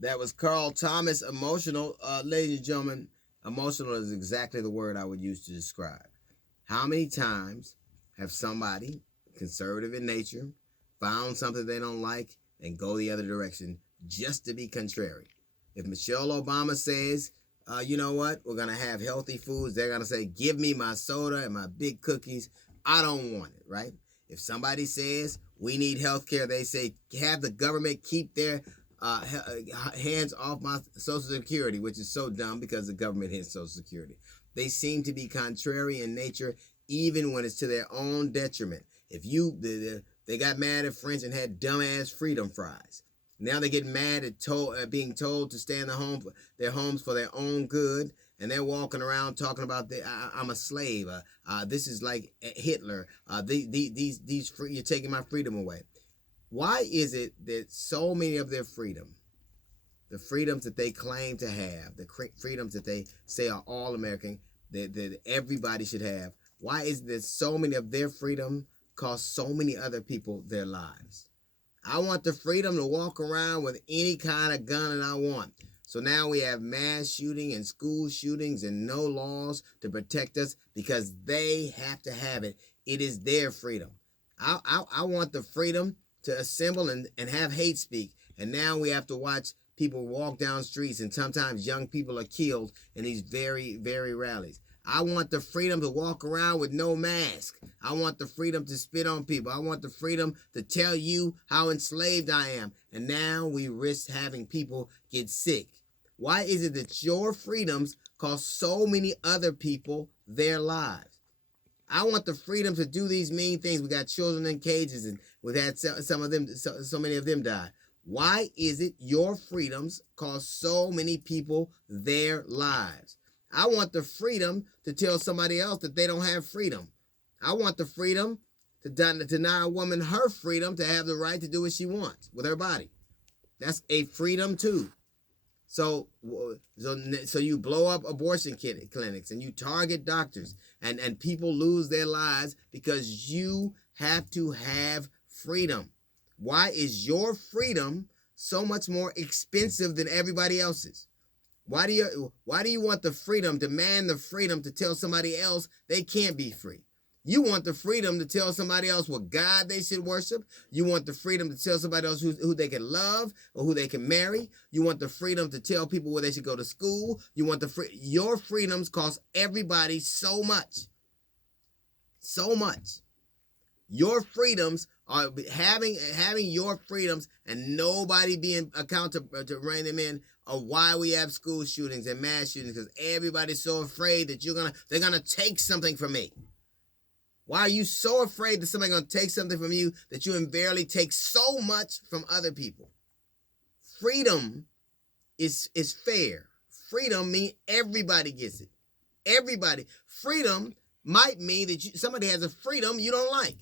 That was Carl Thomas, emotional. Ladies and gentlemen, emotional is exactly the word I would use to describe. How many times have somebody, conservative in nature, found something they don't like and go the other direction just to be contrary? If Michelle Obama says, you know what, we're going to have healthy foods, they're going to say, give me my soda and my big cookies. I don't want it, right? If somebody says we need health care, they say, have the government keep their hands off my Social Security, which is so dumb because the government has Social Security. They seem to be contrary in nature, even when it's to their own detriment. If they got mad at French and had dumbass freedom fries. Now they get mad at being told to stay in their homes for their own good, and they're walking around talking about I'm a slave. This is like Hitler. You're taking my freedom away. Why is it that so many of their freedom, the freedoms that they claim to have, the freedoms that they say are all American, that everybody should have, why is it that so many of their freedom cost so many other people their lives? I want the freedom to walk around with any kind of gun that I want. So now we have mass shooting and school shootings and no laws to protect us because they have to have it. It is their freedom. I want the freedom to assemble and have hate speak. And now we have to watch people walk down streets, and sometimes young people are killed in these very, very rallies. I want the freedom to walk around with no mask. I want the freedom to spit on people. I want the freedom to tell you how enslaved I am. And now we risk having people get sick. Why is it that your freedoms cost so many other people their lives? I want the freedom to do these mean things. We got children in cages, and we've had some of them, so many of them die. Why is it your freedoms cost so many people their lives? I want the freedom to tell somebody else that they don't have freedom. I want the freedom to deny a woman her freedom to have the right to do what she wants with her body. That's a freedom too. So you blow up abortion clinics and you target doctors, and people lose their lives because you have to have freedom. Why is your freedom so much more expensive than everybody else's? Why do you want the freedom, demand the freedom to tell somebody else they can't be free? You want the freedom to tell somebody else what God they should worship. You want the freedom to tell somebody else who they can love or who they can marry. You want the freedom to tell people where they should go to school. You want your freedoms cost everybody so much. So much. Your freedoms are having your freedoms and nobody being accountable to rein them in, of why we have school shootings and mass shootings, because everybody's so afraid that they're gonna take something from me. Why are you so afraid that somebody's going to take something from you that you invariably take so much from other people? Freedom is fair. Freedom means everybody gets it. Everybody. Freedom might mean that somebody has a freedom you don't like.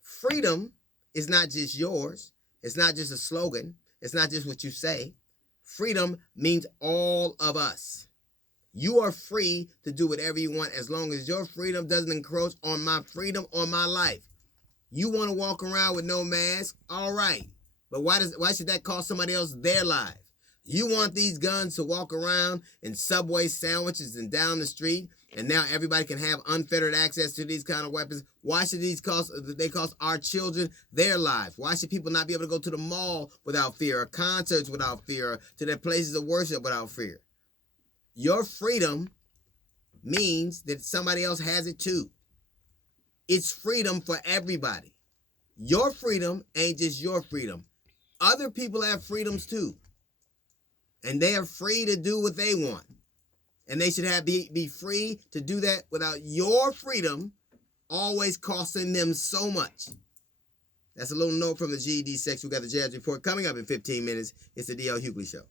Freedom is not just yours. It's not just a slogan. It's not just what you say. Freedom means all of us. You are free to do whatever you want as long as your freedom doesn't encroach on my freedom or my life. You want to walk around with no mask? All right. But why should that cost somebody else their life? You want these guns to walk around in Subway sandwiches and down the street, and now everybody can have unfettered access to these kind of weapons. Why should they cost our children their lives? Why should people not be able to go to the mall without fear, or concerts without fear, or to their places of worship without fear? Your freedom means that somebody else has it too. It's freedom for everybody. Your freedom ain't just your freedom. Other people have freedoms too. And they are free to do what they want. And they should be free to do that without your freedom always costing them so much. That's a little note from the GED section. We got the Jazz Report coming up in 15 minutes. It's the D.L. Hughley Show.